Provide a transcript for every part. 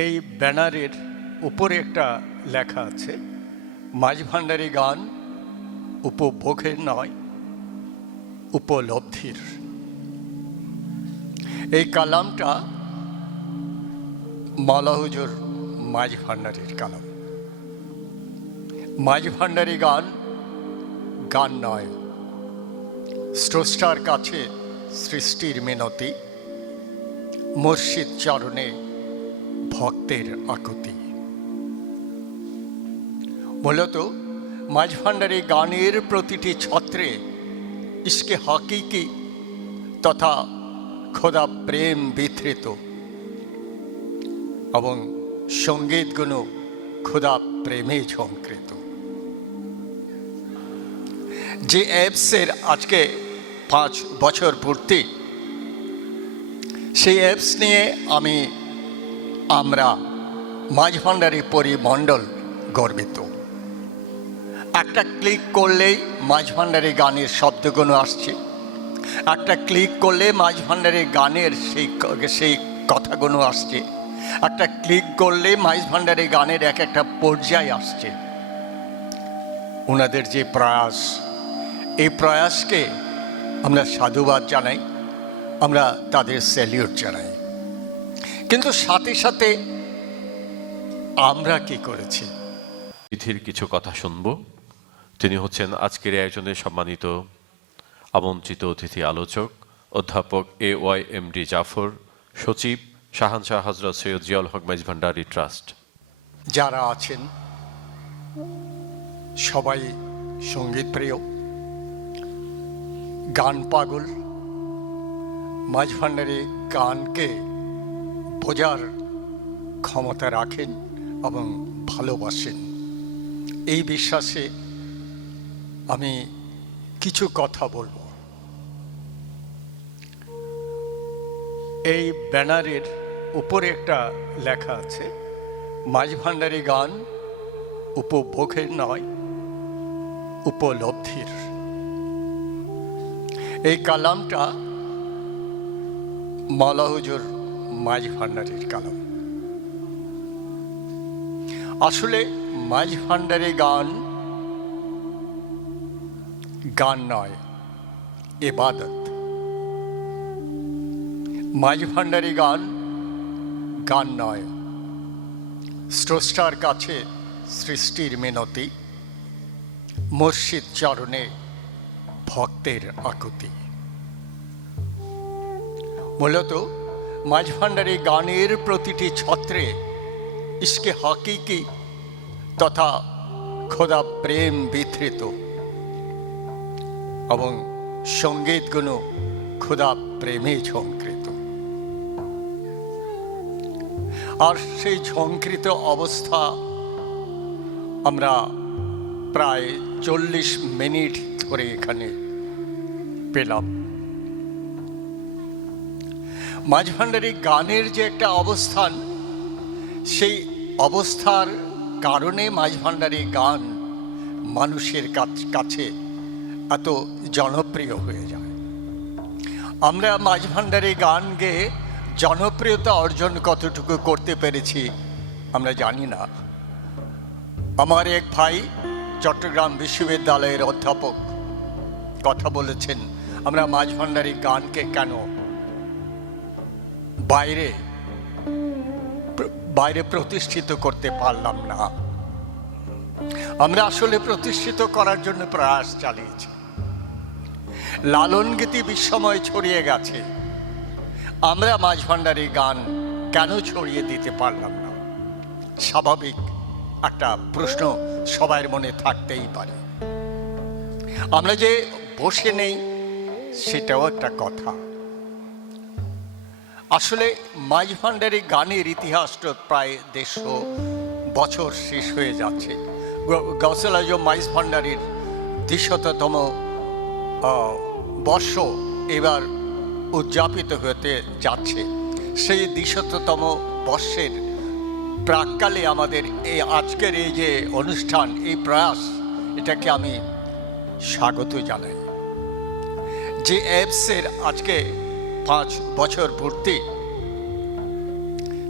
এই ব্যানারের উপরে একটা লেখা আছে, মাঝভান্ডারী গান উপভোগের নয়, উপলব্ধির। এই কালামটা মাওলা হুজুর মাঝভান্ডারীর কালাম। মাঝভান্ডারী গান গান নয়, স্রষ্টার কাছে সৃষ্টির মিনতি, মুর্শিদ চরণে ভক্তের আকুতি। মূলত মাঝভান্ডারী গানের প্রতিটি ছত্রে ইশকে হাকিকি তথা খোদা প্রেম বিধৃত এবং সঙ্গীতগুলো খোদা প্রেমে ঝঙ্কৃত। যে অ্যাপসের আজকে 5 বছর পূর্তি, সেই অ্যাপস নিয়ে আমরা মাঝভান্ডারী পরিমণ্ডল গর্বিত। একটা ক্লিক করলেই মাঝভান্ডারী গানের শব্দগুলো আসছে, একটা ক্লিক করলে মাঝভান্ডারী গানের সেই কথাগুলো আসছে, একটা ক্লিক করলে মাঝভান্ডারী গানের এক একটা পর্যায় আসছে। ওনাদের যে প্রয়াস, এই প্রয়াসকে আমরা সাধুবাদ জানাই, আমরা তাদের স্যালিউট জানাই। কিন্তু সাথে সাথে আমরা কি করেছি? তিথির কিছু কথা শুনব। তিনি হচ্ছেন আজকের আয়োজনে সম্মানিত আমন্ত্রিত অতিথি আলোচক অধ্যাপক AYMD জাফর, সচিব শাহানশাহ হযরত সৈয়দ জিয়াউল হক মাঝভান্ডারী ট্রাস্ট। যারা আছেন সবাই সঙ্গীত প্রিয়, গান পাগল, মাঝভান্ডারী গানকে বোঝার ক্ষমতা রাখেন এবং ভালোবাসেন। এই বিশ্বাসে আমি কিছু কথা বলবো। এই ব্যানারের উপরে একটা লেখা আছে, মাঝভান্ডারী গান উপভোগের নয়, উপলব্ধির। এই কালামটা মাওলা হুজুর মাঝভান্ডারীর কালাম। আসলে মাঝভান্ডারী গান গান নয়, ইবাদত। মাঝভান্ডারী গান গান নয়, স্রষ্টার কাছে সৃষ্টির মিনতি, মুর্শিদ চরণে ভক্তের আকুতি। মূলত মাঝভান্ডারী গানের প্রতিটি ছত্রে ইশকে হাকিকি তথা খোদা প্রেম বিধৃত এবং সঙ্গীতগুলো খোদা প্রেমে ঝঙ্কৃত। আর সেই ঝঙ্কৃত অবস্থা আমরা প্রায় 40 মিনিট ধরে এখানে পেলাম। মাঝভান্ডারী গানের যে একটা অবস্থান, সেই অবস্থার কারণে মাঝভান্ডারী গান মানুষের কাছে এত জনপ্রিয় হয়ে যায়। আমরা মাঝভান্ডারী গান গেয়ে জনপ্রিয়তা অর্জন কতটুকু করতে পেরেছি আমরা জানি না। আমার এক ভাই চট্টগ্রাম বিশ্ববিদ্যালয়ের অধ্যাপক কথা বলেছেন, আমরা মাঝভান্ডারী গানকে কেন বাইরে প্রতিষ্ঠিত করতে পারলাম না। আমরা আসলে প্রতিষ্ঠিত করার জন্য প্রয়াস চালিয়েছি। লালন গীতি বিশ্বময় ছড়িয়ে গেছে, আমরা মাঝভান্ডারী গান কেন ছড়িয়ে দিতে পারলাম না? স্বাভাবিক একটা প্রশ্ন সবার মনে থাকতেই পারে। আমরা যে বসে নেই সেটাও একটা কথা। আসলে মাঝভান্ডারী গানের ইতিহাসটা প্রায় 150 বছর শেষ হয়ে যাচ্ছে। গৌসুল আজম মাঝভান্ডারীর 200তম বর্ষ এবার উদযাপিত হতে যাচ্ছে। সেই 200তম বর্ষের প্রাককালে আমাদের এই আজকের এই যে অনুষ্ঠান, এই প্রয়াস, এটাকে আমি স্বাগত জানাই। যে অ্যাপসের আজকে 5 বছর পূর্তি,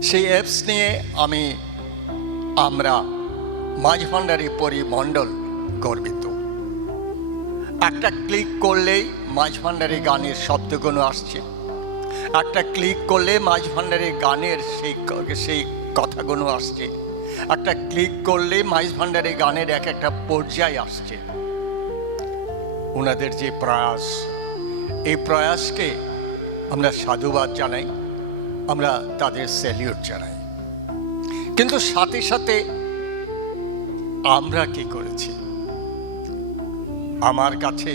সেই অ্যাপস নিয়ে আমরা মাঝভান্ডারী পরিমণ্ডল গর্বিত। একটা ক্লিক করলেই মাঝভান্ডারী গানের শব্দগুলো আসছে, একটা ক্লিক করলে মাঝভান্ডারী গানের সেই কথাগুলো আসছে, একটা ক্লিক করলে মাঝভান্ডারী গানের এক একটা পর্যায় আসছে। ওনাদের যে প্রয়াস, এই প্রয়াসকে আমরা সাধুবাদ জানাই, আমরা তাদের স্যালিউট জানাই। কিন্তু সাথে সাথে আমরা কি করেছি, আমার কাছে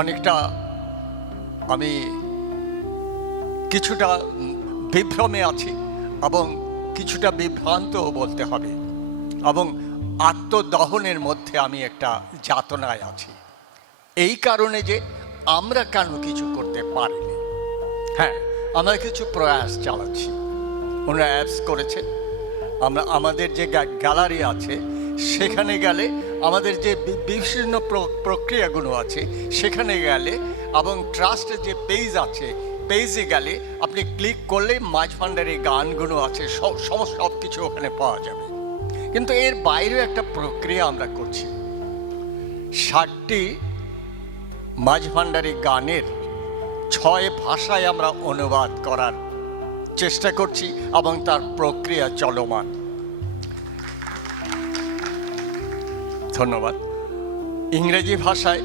অনেকটা আমি কিছুটা বিভ্রমে আছি এবং কিছুটা বিভ্রান্তও বলতে হবে, এবং আত্মদহনের মধ্যে আমি একটা যাতনায় আছি। এই কারণে যে আমরা কেন কিছু করতে পারিনি। হ্যাঁ, আমরা কিছু প্রয়াস চালাচ্ছি, ওনারা অ্যাপস করেছেন। আমাদের যে গ্যালারি আছে সেখানে গেলে আমাদের যে বিভিন্ন প্রক্রিয়াগুলো আছে সেখানে গেলে, এবং ট্রাস্টের যে পেজ আছে পেজে গেলে আপনি ক্লিক করলে মাঝভান্ডারী গানগুলো আছে, সব কিছু ওখানে পাওয়া যাবে। কিন্তু এর বাইরেও একটা প্রক্রিয়া আমরা করছি। 60টি মাঝভান্ডারী গানের 6 ভাষায় আমরা অনুবাদ করার চেষ্টা করছি এবং তার প্রক্রিয়া চলমান। ধন্যবাদ। ইংরেজি ভাষায়,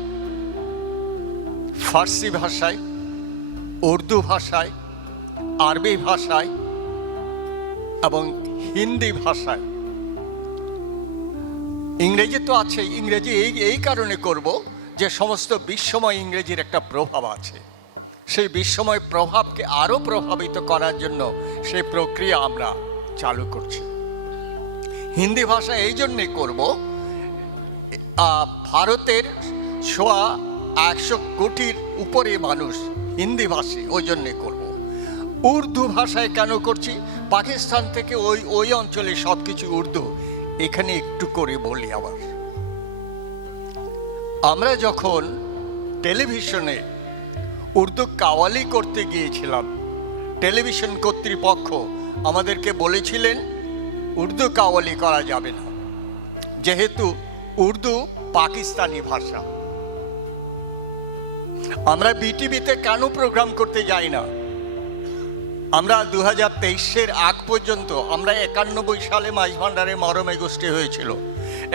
ফার্সি ভাষায়, উর্দু ভাষায়, আরবি ভাষায় এবং হিন্দি ভাষায়। ইংরেজি তো আছে, ইংরেজি এই কারণে করব যে সমস্ত বিশ্বময় ইংরেজির একটা প্রভাব আছে। সেই বিশ্বময় প্রভাবকে আরও প্রভাবিত করার জন্য সেই প্রক্রিয়া আমরা চালু করছি। হিন্দি ভাষা এই জন্যে করব, ভারতের 100 কোটির উপরে মানুষ হিন্দি ভাষী, ওই জন্যে করব। উর্দু ভাষায় কেন করছি, পাকিস্তান থেকে ওই অঞ্চলে সব কিছু উর্দু, এখানে একটু করে বলি আবার। আমরা যখন টেলিভিশনে উর্দু কাওয়ালি করতে গিয়েছিলাম, টেলিভিশন কর্তৃপক্ষ আমাদেরকে বলেছিলেন উর্দু কাওয়ালি করা যাবে না, যেহেতু উর্দু পাকিস্তানি ভাষা। আমরা বিটিভিতে কেন প্রোগ্রাম করতে যাই না? আমরা 2023-এর আগ পর্যন্ত, আমরা 91 সালে মাঝভান্ডারে মরমে গোষ্ঠী হয়েছিল,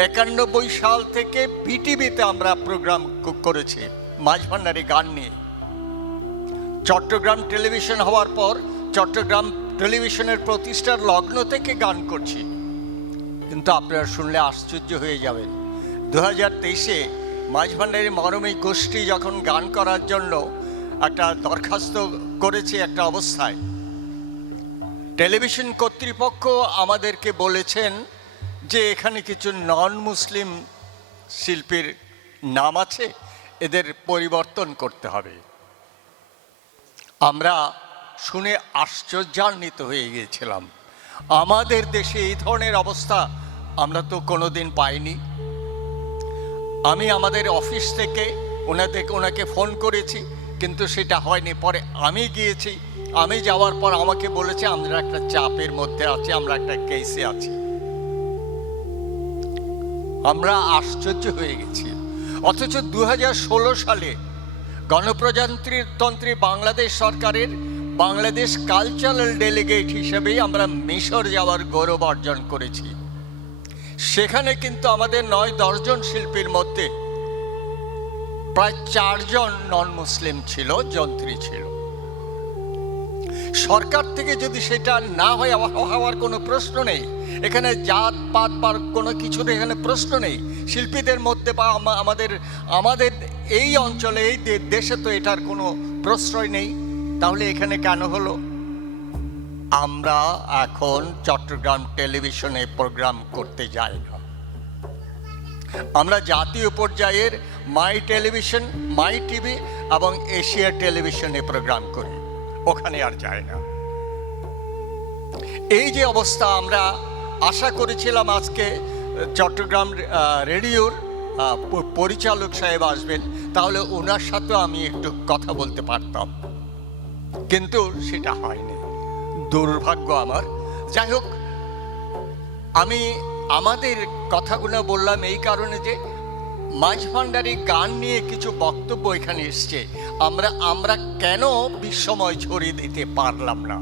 91 সাল থেকে বিটিভিতে আমরা প্রোগ্রাম করেছি মাঝভান্ডারী গান নিয়ে। চট্টগ্রাম টেলিভিশন হওয়ার পর চট্টগ্রাম টেলিভিশনের প্রতিষ্ঠার লগ্ন থেকে গান করছি। কিন্তু আপনারা শুনলে আশ্চর্য হয়ে যাবেন, 2023-এ মাঝভান্ডারী মরমী গোষ্ঠী যখন গান করার জন্য একটা দরখাস্ত করেছে একটা অবস্থায়, টেলিভিশন কর্তৃপক্ষ আমাদেরকে বলেছেন যে এখানে কিছু নন মুসলিম শিল্পীর নাম আছে, এদের পরিবর্তন করতে হবে। আমরা শুনে আশ্চর্যান্বিত হয়ে গিয়েছিলাম। আমাদের দেশে এই ধরনের অবস্থা আমরা তো কোনোদিন পাইনি। আমি আমাদের অফিস থেকে ওনাকে ফোন করেছি, কিন্তু সেটা হয়নি। পরে আমি গিয়েছি, আমি যাওয়ার পর আমাকে বলেছে আমরা একটা চাপের মধ্যে আছি, আমরা একটা কেসে আছি। আমরা আশ্চর্য হয়ে গেছি। অথচ 2016 সালে গণপ্রজাতন্ত্রী বাংলাদেশ সরকারের বাংলাদেশ কালচারাল ডেলিগেট হিসেবেই আমরা মিশর যাওয়ার গৌরব অর্জন করেছি। সেখানে কিন্তু আমাদের 9-10 জন শিল্পীর মধ্যে প্রায় 4 জন নন মুসলিম ছিল, যন্ত্রী ছিল। সরকার থেকে যদি সেটা না হয়, হওয়ার কোনো প্রশ্ন নেই। এখানে জাত পাত বা কোনো কিছুর এখানে প্রশ্ন নেই। শিল্পীদের মধ্যে বা আমাদের এই অঞ্চলে, এই দেশে তো এটার কোনো প্রশ্রয় নেই। তাহলে এখানে কেন হলো? আমরা এখন চট্টগ্রাম টেলিভিশনে প্রোগ্রাম করতে যাই না। আমরা জাতীয় পর্যায়ের মাই টেলিভিশন, মাই টিভি এবং এশিয়া টেলিভিশনে প্রোগ্রাম করি, ওখানে আর যায় না। এই যে অবস্থা, আমরা আশা করেছিলাম আজকে চট্টগ্রাম রেডিওর পরিচালক সাহেব আসবেন, তাহলে ওনার সাথেও আমি একটু কথা বলতে পারতাম, কিন্তু সেটা হয়নি। দুর্ভাগ্য আমার। যাই হোক, আমি আমাদের কথাগুলো বললাম এই কারণে যে মাঝভান্ডারী গান নিয়ে কিছু বক্তব্য এখানে এসছে। আমরা কেন বিস্ময় ছড়িয়ে দিতে পারলাম না?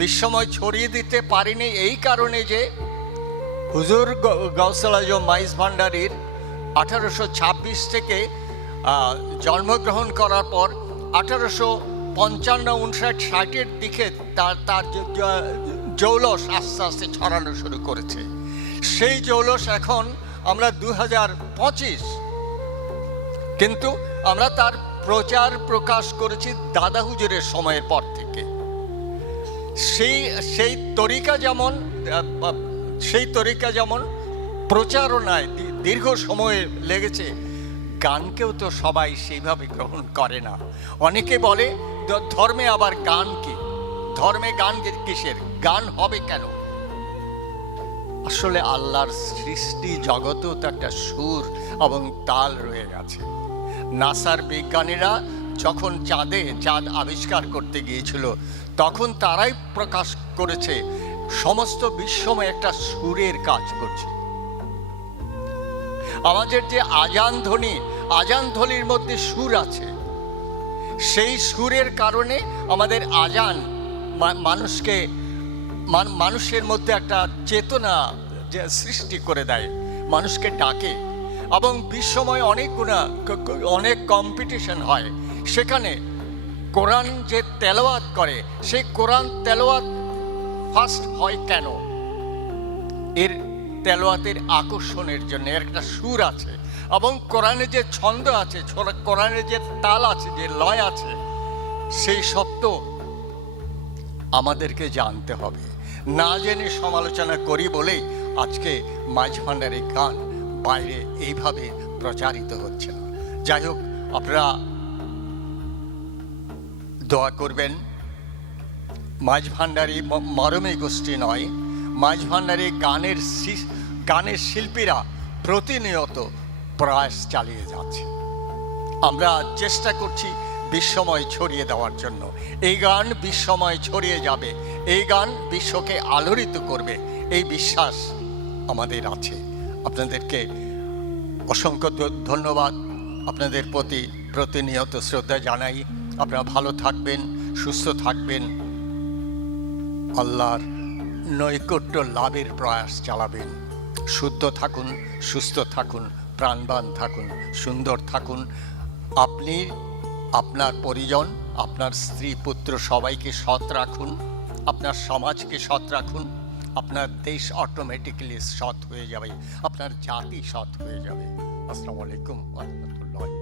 বিস্ময় ছড়িয়ে দিতে পারিনি এই কারণে যে হুজুর গাউসুল আজম মাইজভান্ডারীর 1826 থেকে জন্মগ্রহণ করার পর 1855-59-60-এর দিকে তার জৌলস আস্তে আস্তে ছড়ানো শুরু করেছে। সেই জৌলস এখন আমরা 2025, কিন্তু আমরা তার প্রচার প্রকাশ করেছি দাদা হুজুরের সময়ের পর থেকে। সেই তরিকা যেমন প্রচারণায় দীর্ঘ সময় লেগেছে, গানকেও তো সবাই সেইভাবে গ্রহণ করে না। অনেকে বলে ধর্মে আবার গান কি? ধর্মে গান কিসের? গান হবে কেন? আসলে আল্লাহর সৃষ্টি জগতেও তো একটা সুর এবং তাল রয়ে গেছে। নাসার বিজ্ঞানীরা যখন চাঁদ আবিষ্কার করতে গিয়েছিল, তখন তারাই প্রকাশ করেছে সমস্ত বিশ্বময় একটা সুরের কাজ করছে। আমাদের যে আজান ধ্বনির মধ্যে সুর আছে, সেই সুরের কারণে আমাদের আজান মানুষের মধ্যে একটা চেতনা যে সৃষ্টি করে দেয়, মানুষকে ডাকে। এবং বিশ্বময় অনেক কম্পিটিশন হয়, সেখানে কোরআন যে তেলাওয়াত করে, সেই কোরআন তেলাওয়াত ফার্স্ট হয় কেন? এর তেলাওয়াতের আকর্ষণের জন্য। এর একটা সুর আছে, এবং কোরআনে যে ছন্দ আছে, কোরআনে যে তাল আছে, যে লয় আছে, সেই সত্য আমাদেরকে জানতে হবে। না জেনে সমালোচনা করি বলেই আজকে মাঝভান্ডারী গান বাইরে এইভাবে প্রচারিত হচ্ছে না। যাই হোক, আপনারা দোয়া করবেন। মাঝভান্ডারী মরমী গোষ্ঠী নয়, মাঝভান্ডারী গানের শিল্পীরা প্রতিনিয়ত প্রয়াস চালিয়ে যাচ্ছে। আমরা চেষ্টা করছি বিশ্বময় ছড়িয়ে দেওয়ার জন্য। এই গান বিশ্বময় ছড়িয়ে যাবে, এই গান বিশ্বকে আলোড়িত করবে, এই বিশ্বাস আমাদের আছে। আপনাদেরকে অসংখ্য ধন্যবাদ। আপনাদের প্রতি প্রতিনিয়ত শ্রদ্ধা জানাই। আপনারা ভালো থাকবেন, সুস্থ থাকবেন, আল্লাহর নৈকট্য লাভের প্রয়াস চালাবেন। শুদ্ধ থাকুন, সুস্থ থাকুন, প্রাণবান থাকুন, সুন্দর থাকুন। আপনি, আপনার পরিজন, আপনার স্ত্রী, পুত্র সবাইকে সৎ রাখুন, আপনার সমাজকে সৎ রাখুন। আপনার দেশ অটোমেটিক্যালি সৎ হয়ে যাবে, আপনার জাতি সৎ হয়ে যাবে। আসসালামু আলাইকুম ওয়া রাহমাতুল্লাহ।